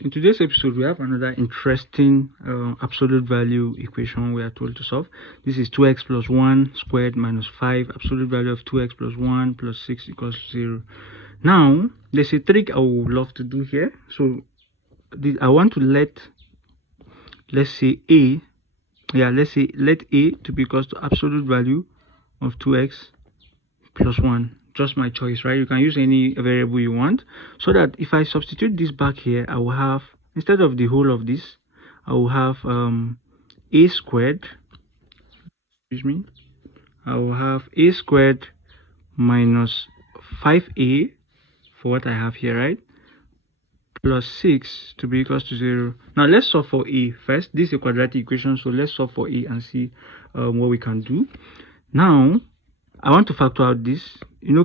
In today's episode, we have another interesting absolute value equation we are told to solve. This is 2x plus 1 squared minus 5. Absolute value of 2x plus 1 plus 6 equals 0. Now, there's a trick I would love to do here. So, I want to let A to be equals to absolute value of 2x plus 1. Just my choice, right? You can use any variable you want, so that if I substitute this back here, I will have, instead of the whole of this, I will have a squared, I will have a squared minus 5a for what I have here, right, plus 6 to be equals to 0. Now let's solve for a first. This is a quadratic equation, so let's solve for a and see what we can do. Now I want to factor out this.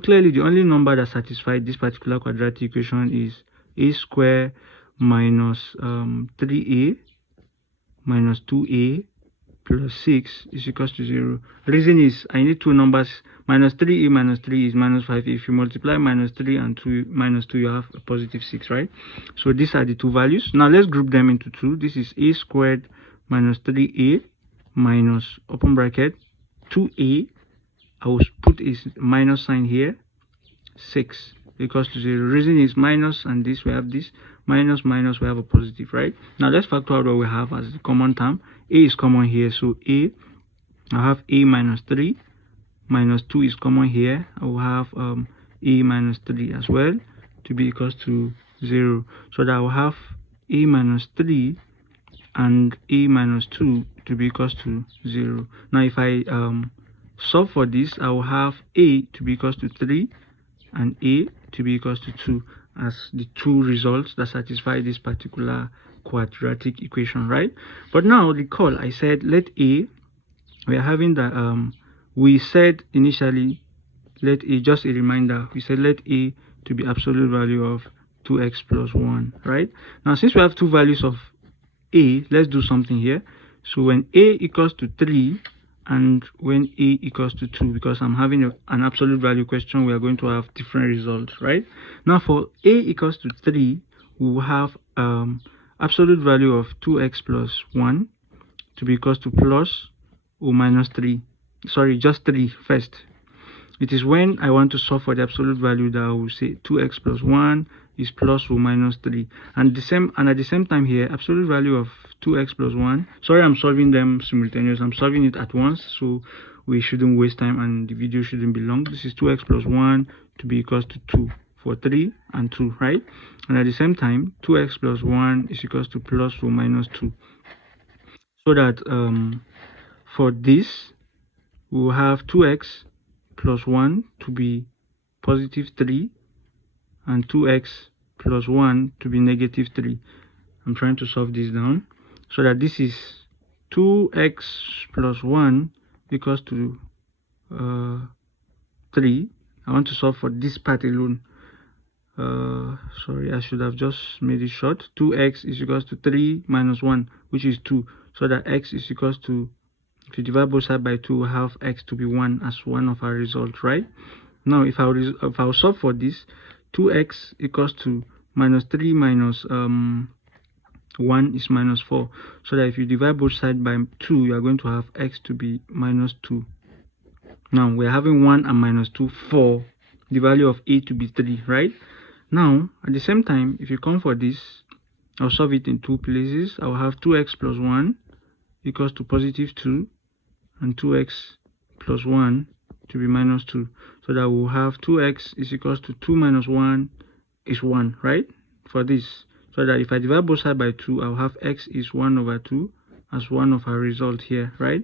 Clearly the only number that satisfies this particular quadratic equation is a squared minus 3a minus 2a plus 6 is equals to 0. Reason is I need two numbers. Minus 3a minus 3 is minus 5. If you multiply minus 3 and 2 minus 2, you have a positive 6, right? So these are the two values. Now let's group them into two. This is a squared minus 3a minus, open bracket, 2a. I will put a minus sign here, 6 equals to 0. Reason is minus, and this we have this minus minus, we have a positive, right? Now let's factor out what we have as the common term. A is common here, so I have a minus 3 minus 2 is common here. I will have a minus 3 as well to be equals to 0, so that I will have a minus 3 and a minus 2 to be equals to 0. Now if I solve for this, I will have a to be equals to 3 and a to be equals to 2 as the two results that satisfy this particular quadratic equation, right? But now recall I said let a, we are having the we said initially let a, just a reminder, we said let a to be absolute value of 2x plus 1, right? Now since we have two values of a, let's do something here. So when a equals to 3 and when a equals to 2, because I'm having an absolute value question, we are going to have different results, right? Now for a equals to 3, we will have absolute value of 2x plus 1 to be equals to plus or minus 3. Sorry, just 3 first. It is when I want to solve for the absolute value that I will say 2x plus 1 is plus or minus 3, and at the same time here, absolute value of 2x plus 1, sorry, I'm solving them simultaneously, I'm solving it at once, so we shouldn't waste time and the video shouldn't be long. This is 2x plus 1 to be equals to 2 for 3 and 2, right? And at the same time 2x plus 1 is equals to plus or minus 2, so that for this we will have 2x plus 1 to be positive 3 and 2x plus 1 to be negative 3. I'm trying to solve this down, so that this is 2x plus 1 equals to 3. I want to solve for this part alone. Sorry, I should have just made it short. 2x is equals to 3 minus 1, which is 2, so that x is equals to, if you divide both sides by 2, we have x to be 1 as one of our results, right? Now if I will solve for this, 2x equals to minus 3 minus 1 is minus 4, so that if you divide both sides by 2, you are going to have x to be minus 2. Now we are having 1 and minus 2 for the value of a to be 3, right? Now at the same time, if you come for this, I'll solve it in two places. I'll have 2x plus 1 equals to positive 2 and 2x plus 1 to be minus 2, so that we'll have 2x is equals to 2 minus 1 is 1, right, for this, so that if I divide both sides by 2, I'll have x is 1 over 2 as one of our result here, right?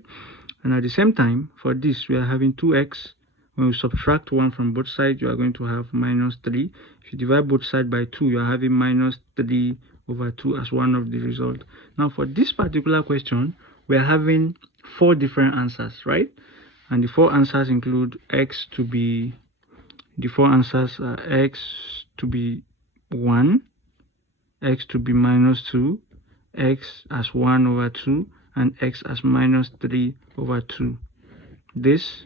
And at the same time for this, we are having 2x. When we subtract 1 from both sides, you are going to have minus 3. If you divide both sides by 2, you are having minus 3 over 2 as one of the result. Now for this particular question, we are having 4 different answers, right? And the 4 answers include x to be, the 4 answers are x to be 1, x to be minus 2, x as 1 over 2, and x as minus 3 over 2. These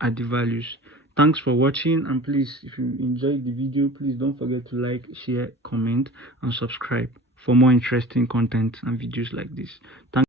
are the values. Thanks for watching, and please, if you enjoyed the video, please don't forget to like, share, comment, and subscribe. for more interesting content and videos like this. Thank